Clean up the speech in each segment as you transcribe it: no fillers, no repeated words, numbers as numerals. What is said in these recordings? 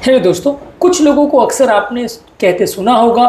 Hello दोस्तों, कुछ लोगों को अक्सर आपने कहते सुना होगा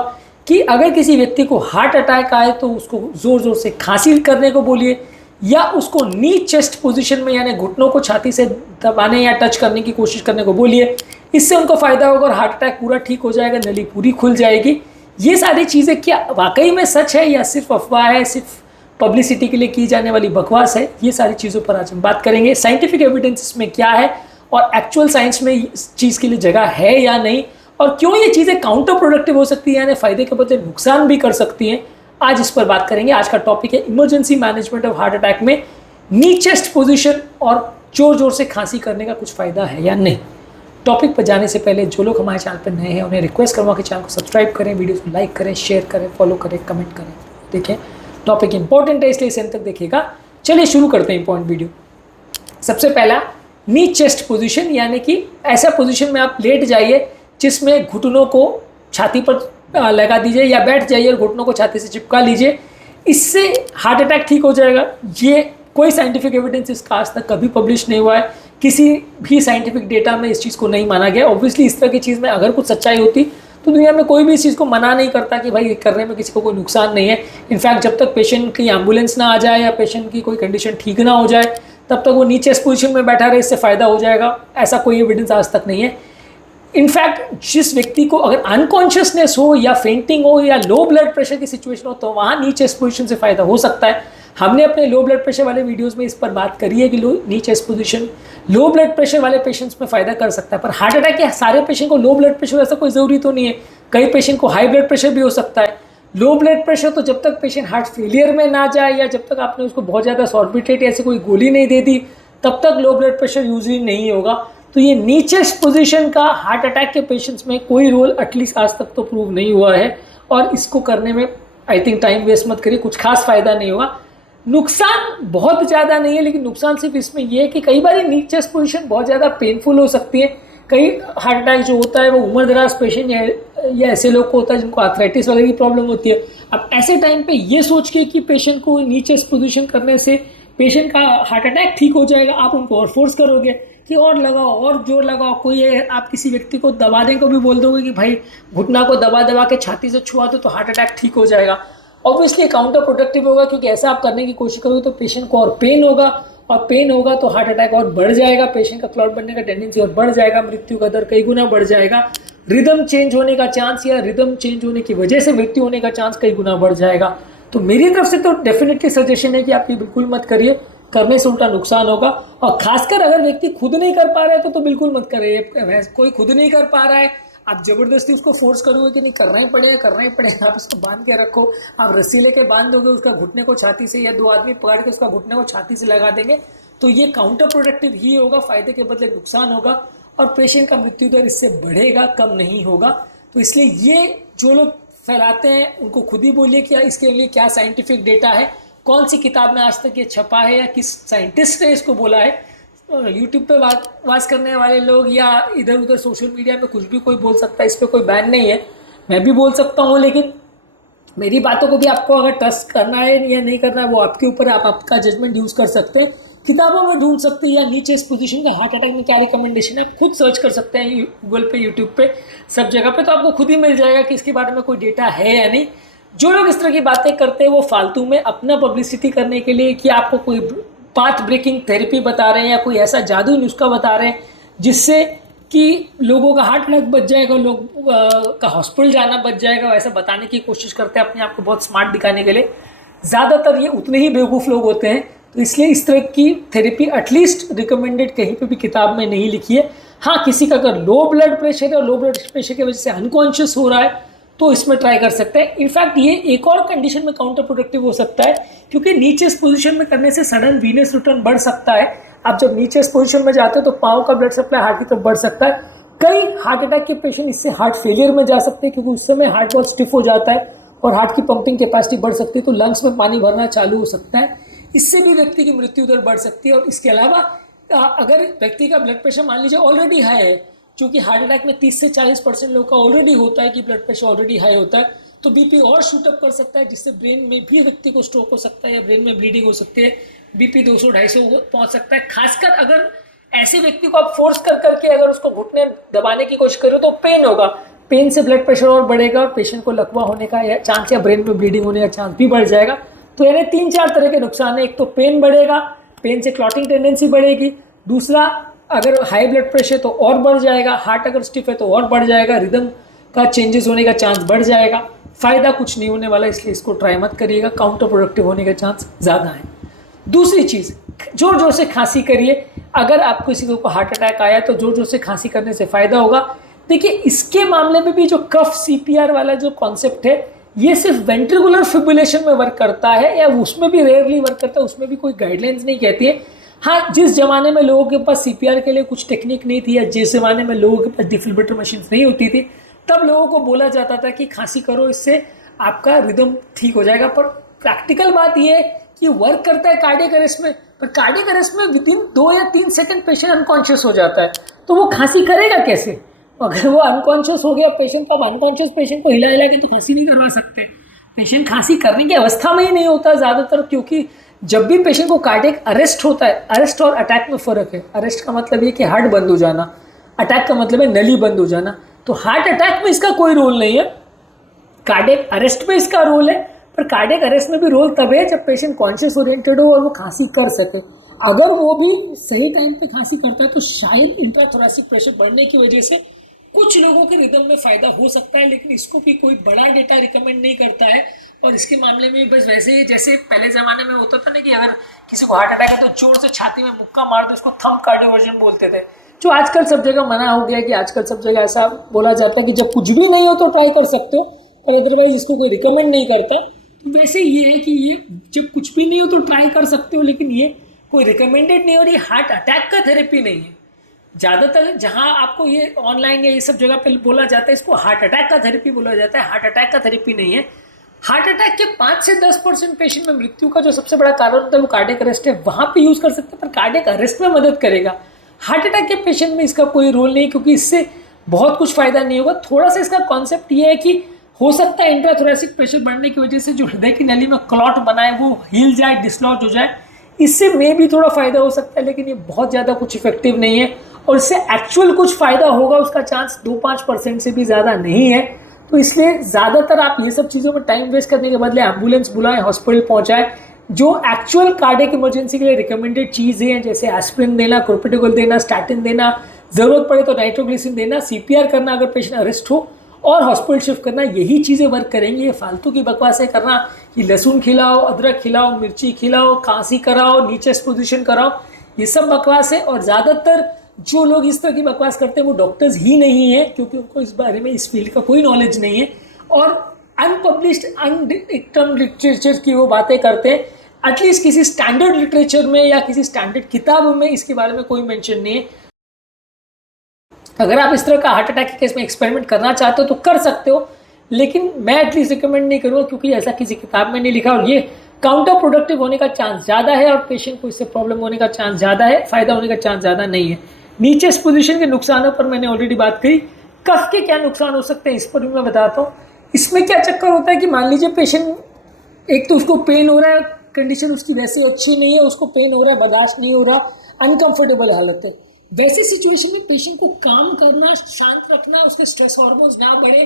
कि अगर किसी व्यक्ति को हार्ट अटैक आए तो उसको ज़ोर ज़ोर से खांसी करने को बोलिए या उसको नी चेस्ट पोजीशन में यानी घुटनों को छाती से दबाने या टच करने की कोशिश करने को बोलिए। इससे उनको फ़ायदा होगा और हार्ट अटैक पूरा ठीक हो जाएगा, नली पूरी खुल जाएगी। ये सारी चीज़ें क्या वाकई में सच है या सिर्फ अफवाह है, सिर्फ पब्लिसिटी के लिए की जाने वाली बकवास है? ये सारी चीज़ों पर आज हम बात करेंगे। साइंटिफिक एविडेंस इसमें क्या है और एक्चुअल साइंस में इस चीज़ के लिए जगह है या नहीं, और क्यों ये चीज़ें काउंटर प्रोडक्टिव हो सकती है यानी फायदे के बदले नुकसान भी कर सकती हैं। आज इस पर बात करेंगे। आज का टॉपिक है emergency management of heart attack में नी चेस्ट पोजीशन और जोर जोर से खांसी करने का कुछ फ़ायदा है या नहीं। टॉपिक पर जाने से पहले जो लोग हमारे चैनल पर नए हैं उन्हें रिक्वेस्ट करूँगा कि चैनल को सब्सक्राइब करें, वीडियो को लाइक करें, शेयर करें, फॉलो करें, कमेंट करें। देखें, टॉपिक इंपॉर्टेंट है इसलिए इस अंत तक देखिएगा। चलिए शुरू करते हैं इंपॉर्टेंट वीडियो। सबसे पहला, नी चेस्ट पोजीशन यानी कि ऐसा पोजीशन में आप लेट जाइए जिसमें घुटनों को छाती पर लगा दीजिए या बैठ जाइए और घुटनों को छाती से चिपका लीजिए। इससे हार्ट अटैक ठीक हो जाएगा। ये कोई साइंटिफिक एविडेंस इसका आज तक कभी पब्लिश नहीं हुआ है, किसी भी साइंटिफिक डेटा में इस चीज़ को नहीं माना गया। ऑब्वियसली इस तरह की चीज़ में अगर कुछ सच्चाई होती तो दुनिया में कोई भी इस चीज़ को मना नहीं करता कि भाई करने में किसी को कोई नुकसान नहीं है। इनफैक्ट जब तक पेशेंट की एम्बुलेंस ना आ जाए या पेशेंट की कोई कंडीशन ठीक ना हो जाए तब तक वो नीचे इस पोजीशन में बैठा रहे, इससे फ़ायदा हो जाएगा, ऐसा कोई एविडेंस आज तक नहीं है। इनफैक्ट जिस व्यक्ति को अगर अनकॉन्शियसनेस हो या फेंटिंग हो या लो ब्लड प्रेशर की सिचुएशन हो तो वहाँ नीचे इस पोजीशन से फ़ायदा हो सकता है। हमने अपने लो ब्लड प्रेशर वाले वीडियोस में इस पर बात करी है कि नीचे इस पोजीशन लो ब्लड प्रेशर वाले पेशेंट्स में फ़ायदा कर सकता है। पर हार्ट अटैक के सारे पेशेंट को लो ब्लड प्रेशर ऐसा कोई ज़रूरी तो नहीं है। कई पेशेंट को हाई ब्लड प्रेशर भी हो सकता है। लो ब्लड प्रेशर तो जब तक पेशेंट हार्ट फेलियर में ना जाए या जब तक आपने उसको बहुत ज़्यादा सॉर्बिट्रेट ऐसी कोई गोली नहीं दे दी तब तक लो ब्लड प्रेशर यूजली नहीं होगा। तो ये नीचे पोजीशन का हार्ट अटैक के पेशेंट्स में कोई रोल एटलीस्ट आज तक तो प्रूव नहीं हुआ है और इसको करने में आई थिंक टाइम वेस्ट मत करिए, कुछ खास फायदा नहीं होगा। नुकसान बहुत ज़्यादा नहीं है, लेकिन नुकसान सिर्फ इसमें यह है कि कई बार नीचे पोजीशन बहुत ज़्यादा पेनफुल हो सकती है। कई हार्ट अटैक जो होता है वो उम्र दराज पेशेंट या ऐसे लोग को होता है जिनको आर्थराइटिस वगैरह की प्रॉब्लम होती है। अब ऐसे टाइम पे ये सोच के कि पेशेंट को नीचे पोजीशन करने से पेशेंट का हार्ट अटैक ठीक हो जाएगा, आप उनको और फोर्स करोगे कि और लगाओ और जोर लगाओ। कोई आप किसी व्यक्ति को दबाने को भी बोल दोगे कि भाई घुटना को दबा दबा के छाती से छुआ दो तो हार्ट अटैक ठीक हो जाएगा। ऑब्वियसली काउंटर प्रोडक्टिव होगा, क्योंकि ऐसा आप करने की कोशिश करोगे तो पेशेंट को और पेन होगा और पेन होगा तो हार्ट अटैक और बढ़ जाएगा, पेशेंट का क्लॉट बनने का टेंडेंसी और बढ़ जाएगा, मृत्यु का दर कई गुना बढ़ जाएगा, रिदम चेंज होने का चांस या रिदम चेंज होने की वजह से मृत्यु होने का चांस कई गुना बढ़ जाएगा। तो मेरी तरफ से तो डेफिनेटली सजेशन है कि आप ये बिल्कुल मत करिए, करने से उल्टा नुकसान होगा। और खासकर अगर व्यक्ति खुद नहीं कर पा रहा है तो बिल्कुल मत करिए। कोई खुद नहीं कर पा रहा है, आप जबरदस्ती उसको फोर्स करोगे कि नहीं करना ही पड़ेगा करना ही पड़ेगा, आप इसको बांध के रखो, आप रस्सी लेके बांध दोगे उसका घुटने को छाती से या दो आदमी पकड़ के उसका घुटने को छाती से लगा देंगे तो ये काउंटर प्रोडक्टिव ही होगा, फायदे के बदले नुकसान होगा और पेशेंट का मृत्यु दर इससे बढ़ेगा, कम नहीं होगा। तो इसलिए ये जो लोग फैलाते हैं उनको खुद ही बोलिए कि इसके लिए क्या साइंटिफिक डेटा है, कौन सी किताब में आज तक ये छपा है या किस साइंटिस्ट ने इसको बोला है। यूट्यूब पे वास करने वाले लोग या इधर उधर सोशल मीडिया में कुछ भी कोई बोल सकता है, इस पर कोई बैन नहीं है, मैं भी बोल सकता हूँ, लेकिन मेरी बातों को भी आपको अगर ट्रस्ट करना है या नहीं करना है वो आपके ऊपर है, आप आपका जजमेंट यूज़ कर सकते हैं। किताबों में ढूंढ सकते हैं या नीचे इस पोजीशन का हार्ट अटैक में क्या रिकमेंडेशन है खुद सर्च कर सकते हैं गूगल पे, यूट्यूब पे, सब जगह पे, तो आपको खुद ही मिल जाएगा कि इसके बारे में कोई डेटा है या नहीं। जो लोग इस तरह की बातें करते हैं वो फालतू में अपना पब्लिसिटी करने के लिए कि आपको कोई पाथ ब्रेकिंग थेरेपी बता रहे हैं या कोई ऐसा जादुई नुस्खा बता रहे हैं जिससे कि लोगों का हार्ट अटैक बच जाएगा, लोग का हॉस्पिटल जाना बच जाएगा, ऐसा बताने की कोशिश करते हैं अपने आप को बहुत स्मार्ट दिखाने के लिए। ज़्यादातर ये उतने ही बेवकूफ़ लोग होते हैं, तो इसलिए इस तरह की थेरेपी एटलीस्ट रिकमेंडेड कहीं पे भी किताब में नहीं लिखी है। हाँ, किसी का अगर लो ब्लड प्रेशर है और लो ब्लड प्रेशर की वजह से अनकॉन्शियस हो रहा है तो इसमें ट्राई कर सकते हैं। इनफैक्ट ये एक और कंडीशन में काउंटर प्रोडक्टिव हो सकता है, क्योंकि नीचे इस पोजीशन में करने से सडन वीनस रिटर्न बढ़ सकता है। आप जब नीचे इस पोजीशन में जाते हो तो पाँव का ब्लड सप्लाई हार्ट की तरफ बढ़ सकता है। कई हार्ट अटैक के पेशेंट इससे हार्ट फेलियर में जा सकते हैं, क्योंकि उस समय हार्ट बहुत स्टिफ हो जाता है और हार्ट की पंपिंग कैपेसिटी बढ़ सकती है, तो लंग्स में पानी भरना चालू हो सकता है, इससे भी व्यक्ति की मृत्यु दर बढ़ सकती है। और इसके अलावा अगर व्यक्ति का ब्लड प्रेशर मान लीजिए ऑलरेडी हाई है, क्योंकि हार्ट अटैक में 30 से 40% लोग का ऑलरेडी होता है कि ब्लड प्रेशर ऑलरेडी हाई होता है, तो बीपी और शूटअप कर सकता है, जिससे ब्रेन में भी व्यक्ति को स्ट्रोक हो सकता है या ब्रेन में ब्लीडिंग हो सकती है, बीपी 200-250 पहुंच सकता है। खासकर अगर ऐसे व्यक्ति को आप फोर्स कर करके अगर उसको घुटने दबाने की कोशिश करो तो पेन होगा, पेन से ब्लड प्रेशर और बढ़ेगा, पेशेंट को लकवा होने का चांस या ब्रेन में ब्लीडिंग होने का चांस भी बढ़ जाएगा। तो यानी 3-4 तरह के नुकसान है। एक तो पेन बढ़ेगा, पेन से क्लॉटिंग टेंडेंसी बढ़ेगी। दूसरा, अगर हाई ब्लड प्रेशर तो और बढ़ जाएगा, हार्ट अगर स्टिफ है तो और बढ़ जाएगा, रिदम का चेंजेस होने का चांस बढ़ जाएगा। फ़ायदा कुछ नहीं होने वाला, इसलिए इसको ट्राई मत करिएगा, काउंटर प्रोडक्टिव होने का चांस ज़्यादा है। दूसरी चीज़, जोर जोर से खांसी करिए। अगर आप किसी को हार्ट अटैक आया तो जोर जोर से खांसी करने से फ़ायदा होगा। देखिए, इसके मामले में भी जो कफ सीपीआर वाला जो कॉन्सेप्ट है, ये सिर्फ वेंट्रिकुलर फिब्रिलेशन में वर्क करता है, या उसमें भी रेयरली वर्क करता है, उसमें भी कोई गाइडलाइंस नहीं कहती है। हाँ, जिस जमाने में लोगों के पास सीपीआर के लिए कुछ टेक्निक नहीं थी, या जिस जमाने में लोगों के पास डिफिब्रिलेटर मशीन नहीं होती थी, तब लोगों को बोला जाता था कि खांसी करो, इससे आपका रिदम ठीक हो जाएगा। पर प्रैक्टिकल बात यह है कि वर्क करता है कार्डियक अरेस्ट में, पर कार्डियक अरेस्ट में विद इन 2 या 3 सेकंड पेशेंट अनकॉन्शियस हो जाता है, तो वो खांसी करेगा कैसे? अगर वो अनकॉन्शियस हो गया पेशेंट, तो अब अनकॉन्शियस पेशेंट को हिला हिला के तो खांसी नहीं करवा सकते। पेशेंट खांसी करने की अवस्था में ही नहीं होता ज़्यादातर, क्योंकि जब भी पेशेंट को कार्डियक अरेस्ट होता है, अरेस्ट और अटैक में फ़र्क है। अरेस्ट का मतलब ये कि हार्ट बंद हो जाना, अटैक का मतलब है नली बंद हो जाना। तो हार्ट अटैक में इसका कोई रोल नहीं है, कार्डियक अरेस्ट में इसका रोल है। पर कार्डियक अरेस्ट में भी रोल तब है जब पेशेंट कॉन्शियस ओरिएंटेड हो और वो खांसी कर सके। अगर वो भी सही टाइम पे खांसी करता है तो शायद इंट्राथोरेसिक प्रेशर बढ़ने की वजह से कुछ लोगों के रिदम में फ़ायदा हो सकता है, लेकिन इसको भी कोई बड़ा डेटा रिकमेंड नहीं करता है। और इसके मामले में बस वैसे ही जैसे पहले ज़माने में होता था ना कि अगर किसी को हार्ट अटैक है तो जोर से छाती में मुक्का मार दो, उसको थंब कार्डियोवर्जन बोलते थे, जो आजकल सब जगह मना हो गया कि आजकल सब जगह ऐसा बोला जाता है कि जब कुछ भी नहीं हो तो ट्राई कर सकते हो, पर अदरवाइज इसको कोई रिकमेंड नहीं करता। तो वैसे ये है कि ये जब कुछ भी नहीं हो तो ट्राई कर सकते हो, लेकिन ये कोई रिकमेंडेड नहीं, और ये हार्ट अटैक का थेरेपी नहीं है। ज़्यादातर जहाँ आपको ये ऑनलाइन या ये सब जगह पे बोला जाता है, इसको हार्ट अटैक का थेरेपी बोला जाता है, हार्ट अटैक का थेरेपी नहीं है। हार्ट अटैक के 5 से 10% पेशेंट में मृत्यु का जो सबसे बड़ा कारण होता है वो कार्डियक अरेस्ट है, वहाँ पे यूज़ कर सकते हैं, पर कार्डियक अरेस्ट में मदद करेगा। हार्ट अटैक के पेशेंट में इसका कोई रोल नहीं, क्योंकि इससे बहुत कुछ फ़ायदा नहीं होगा। थोड़ा सा इसका कॉन्सेप्ट ये है कि हो सकता है इंट्राथोरेसिक प्रेशर बढ़ने की वजह से जो हृदय की नली में क्लॉट बनाए वो हिल जाए, डिसलॉज हो जाए, इससे में भी थोड़ा फ़ायदा हो सकता है, लेकिन ये बहुत ज़्यादा कुछ इफेक्टिव नहीं है। और इससे एक्चुअल कुछ फ़ायदा होगा उसका चांस 2-5% से भी ज़्यादा नहीं है। तो इसलिए ज़्यादातर आप ये सब चीज़ों में टाइम वेस्ट करने के बदले एम्बुलेंस बुलाएं, हॉस्पिटल पहुँचाएं। जो एक्चुअल कार्डियक इमरजेंसी के लिए रिकमेंडेड चीज़ें हैं, जैसे एस्पिरिन देना, क्लोपिडेग्रोल देना, स्टैटिन देना, ज़रूरत पड़े तो नाइट्रोग्लिसरीन देना, सीपीआर करना अगर पेशेंट अरेस्ट हो, और हॉस्पिटल शिफ्ट करना, यही चीज़ें वर्क करेंगी। ये फालतू की बकवासें करना कि लहसुन खिलाओ, अदरक खिलाओ, मिर्ची खिलाओ, खांसी कराओ, नीचे पोजीशन कराओ, ये सब बकवास है। और ज़्यादातर जो लोग इस तरह की बकवास करते हैं वो डॉक्टर्स ही नहीं है, क्योंकि उनको इस बारे में, इस फील्ड का कोई नॉलेज नहीं है, और अनपब्लिश्ड अनडिक्टम लिटरेचर की वो बातें करते हैं। एटलीस्ट किसी स्टैंडर्ड लिटरेचर में या किसी स्टैंडर्ड किताब में इसके बारे में कोई मेंशन नहीं है। अगर आप इस तरह का हार्ट अटैक के केस में एक्सपेरिमेंट करना चाहते हो तो कर सकते हो, लेकिन मैं एटलीस्ट रिकमेंड नहीं करूँगा, क्योंकि ऐसा किसी किताब में नहीं लिखा, और ये काउंटर प्रोडक्टिव होने का चांस ज़्यादा है, और पेशेंट को इससे प्रॉब्लम होने का चांस ज़्यादा है, फ़ायदा होने का चांस ज़्यादा नहीं है। नीचे इस पोजीशन के नुकसानों पर मैंने ऑलरेडी बात करी। कफ के क्या नुकसान हो सकते हैं इस पर भी मैं बताता हूँ। इसमें क्या चक्कर होता है कि मान लीजिए पेशेंट, एक तो उसको पेन हो रहा है, कंडीशन उसकी वैसे अच्छी नहीं है, उसको पेन हो रहा है, बर्दाश्त नहीं हो रहा, अनकंफर्टेबल हालत है। वैसे सिचुएशन में पेशेंट को काम करना, शांत रखना, उसके स्ट्रेस हार्मोन्स ना बढ़े,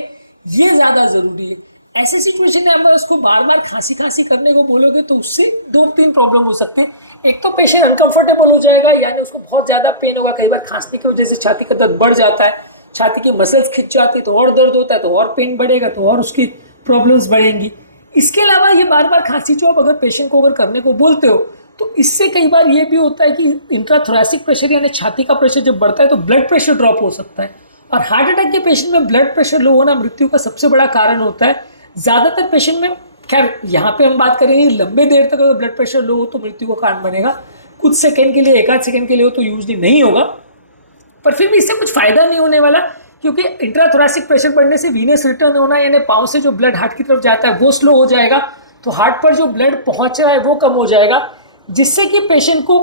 ये ज़्यादा ज़रूरी है। ऐसे सिचुएशन में अगर उसको बार बार खांसी करने को बोलोगे तो उससे 2-3 प्रॉब्लम हो सकते हैं। एक तो पेशेंट अनकंफर्टेबल हो जाएगा, यानी उसको बहुत ज़्यादा पेन होगा। कई बार खांसने की वजह से छाती का दर्द बढ़ जाता है, छाती की मसल्स खिंच जाती है तो और दर्द होता है, तो और पेन बढ़ेगा, तो और उसकी प्रॉब्लम्स बढ़ेंगी। इसके अलावा ये बार बार खांसी जो आप अगर पेशेंट को अगर करने को बोलते हो तो इससे कई बार ये भी होता है कि इंट्राथोरेसिक प्रेशर यानी छाती का प्रेशर जब बढ़ता है तो ब्लड प्रेशर ड्रॉप हो सकता है। और हार्ट अटैक के पेशेंट में ब्लड प्रेशर लो होना मृत्यु का सबसे बड़ा कारण होता है। ज़्यादातर पेशेंट में, खैर यहाँ पे हम बात करेंगे लंबे देर तक अगर ब्लड प्रेशर लो हो तो मृत्यु का कारण बनेगा। कुछ सेकंड के लिए, 1 आध सेकंड के लिए हो तो यूजली नहीं होगा, पर फिर भी इससे कुछ फ़ायदा नहीं होने वाला, क्योंकि इंट्राथोरेसिक प्रेशर बढ़ने से वीनस रिटर्न होना यानी पाँव से जो ब्लड हार्ट की तरफ जाता है वो स्लो हो जाएगा, तो हार्ट पर जो ब्लड पहुँच रहा है वो कम हो जाएगा, जिससे कि पेशेंट को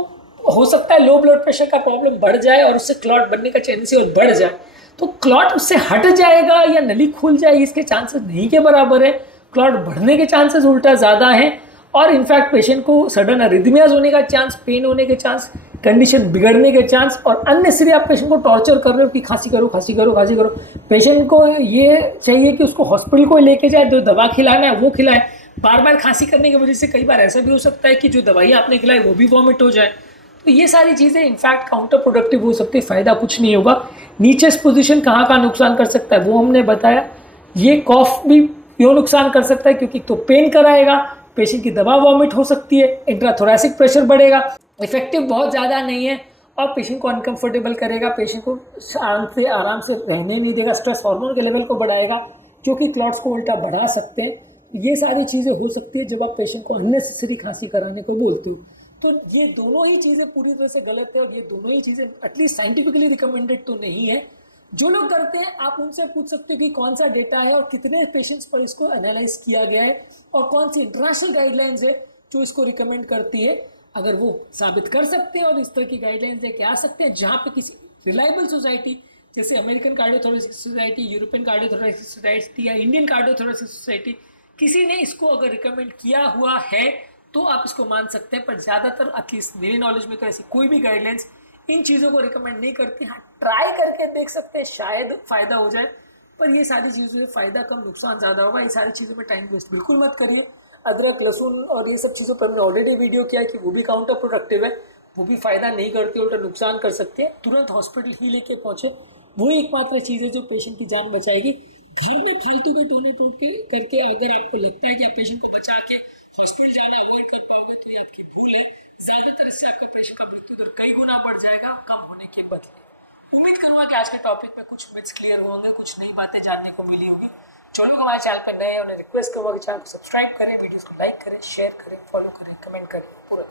हो सकता है लो ब्लड प्रेशर का प्रॉब्लम बढ़ जाए और उससे क्लॉट बनने का टेंडेंसी और बढ़ जाए। तो क्लॉट उससे हट जाएगा या नली खुल जाएगी, इसके चांसेस नहीं के बराबर है। क्लॉट बढ़ने के चांसेस उल्टा ज़्यादा हैं, और इनफैक्ट पेशेंट को सडन अरिथमियाज होने का चांस, पेन होने के चांस कंडीशन बिगड़ने के चांस, और अननेसेसरी आप पेशेंट को टॉर्चर कर रहे हो कि खांसी करो खांसी करो खांसी करो। पेशेंट को ये चाहिए कि उसको हॉस्पिटल को लेके जाए, जो दवा खिलाना है वो खिलाए। बार बार खांसी करने की वजह से कई बार ऐसा भी हो सकता है कि जो दवाई आपने खिलाई वो भी वॉमिट हो जाए। तो ये सारी चीज़ें इनफैक्ट काउंटर प्रोडक्टिव हो सकती है, फ़ायदा कुछ नहीं होगा। नीचे पोजीशन कहाँ कहाँ नुकसान कर सकता है वो हमने बताया। ये कॉफ भी क्यों नुकसान कर सकता है, क्योंकि तो पेन कराएगा, पेशेंट की दवा वॉमिट हो सकती है, इंट्राथोरेसिक प्रेशर बढ़ेगा, इफेक्टिव बहुत ज़्यादा नहीं है और पेशेंट को अनकंफर्टेबल करेगा, पेशेंट को आराम से रहने नहीं देगा, स्ट्रेस हार्मोन के लेवल को बढ़ाएगा, जो कि क्लॉट्स को उल्टा बढ़ा सकते हैं। ये सारी चीज़ें हो सकती है जब आप पेशेंट को अननेसेसरी खांसी कराने को बोलते हो। तो ये दोनों ही चीज़ें पूरी तरह से गलत है और ये दोनों ही चीज़ें एटलीस्ट साइंटिफिकली रिकमेंडेड तो नहीं है। जो लोग करते हैं आप उनसे पूछ सकते हो कि कौन सा डेटा है और कितने पेशेंट्स पर इसको एनालाइज किया गया है और कौन सी इंटरनेशनल गाइडलाइंस है जो इसको रिकमेंड करती है। अगर वो साबित कर सकते हैं और इस तरह की गाइडलाइंस लेके आ सकते हैं जहाँ पे किसी रिलायबल सोसाइटी जैसे American cardiothoracic society, European cardiothoracic society या इंडियन कार्डियोथोरेसिक सोसाइटी, किसी ने इसको अगर रिकमेंड किया हुआ है तो आप इसको मान सकते हैं। पर ज़्यादातर एटलीस्ट मेरे नॉलेज में तो ऐसी कोई भी गाइडलाइंस इन चीज़ों को रिकमेंड नहीं करती। हाँ, ट्राई करके देख सकते हैं, शायद फ़ायदा हो जाए, पर ये सारी चीज़ों से फ़ायदा कम नुकसान ज़्यादा होगा। ये सारी चीज़ों में टाइम वेस्ट बिल्कुल मत करिए। अदरक, लहसुन और ये सब चीज़ों पर हमने ऑलरेडी वीडियो किया है कि वो भी काउंटर प्रोडक्टिव है, वो भी फ़ायदा नहीं करती, उल्टा नुकसान कर सकते हैं। तुरंत हॉस्पिटल ही लेके पहुँचे, वही एकमात्र चीज़ है जो पेशेंट की जान बचाएगी। घर में फालतू की टोना टोटी करके अगर आपको लगता है कि आप पेशेंट को बचा के हॉस्पिटल जाना अवॉइड कर पाओगे तो ये आपकी भूल है। ज़्यादातर इससे आपके पेशेंट का मृत्यु दर कई गुना बढ़ जाएगा कम होने के बदले। उम्मीद करूँगा कि आज के टॉपिक में कुछ मिथ्स क्लियर होंगे, कुछ नई बातें जानने को मिली होगी। जो लोग हमारे चैनल पर नए हैं उन्हें रिक्वेस्ट करूँगा कि चैनल को सब्सक्राइब करें, वीडियोस को लाइक करें, शेयर करें, फॉलो करें, कमेंट करें, पूरा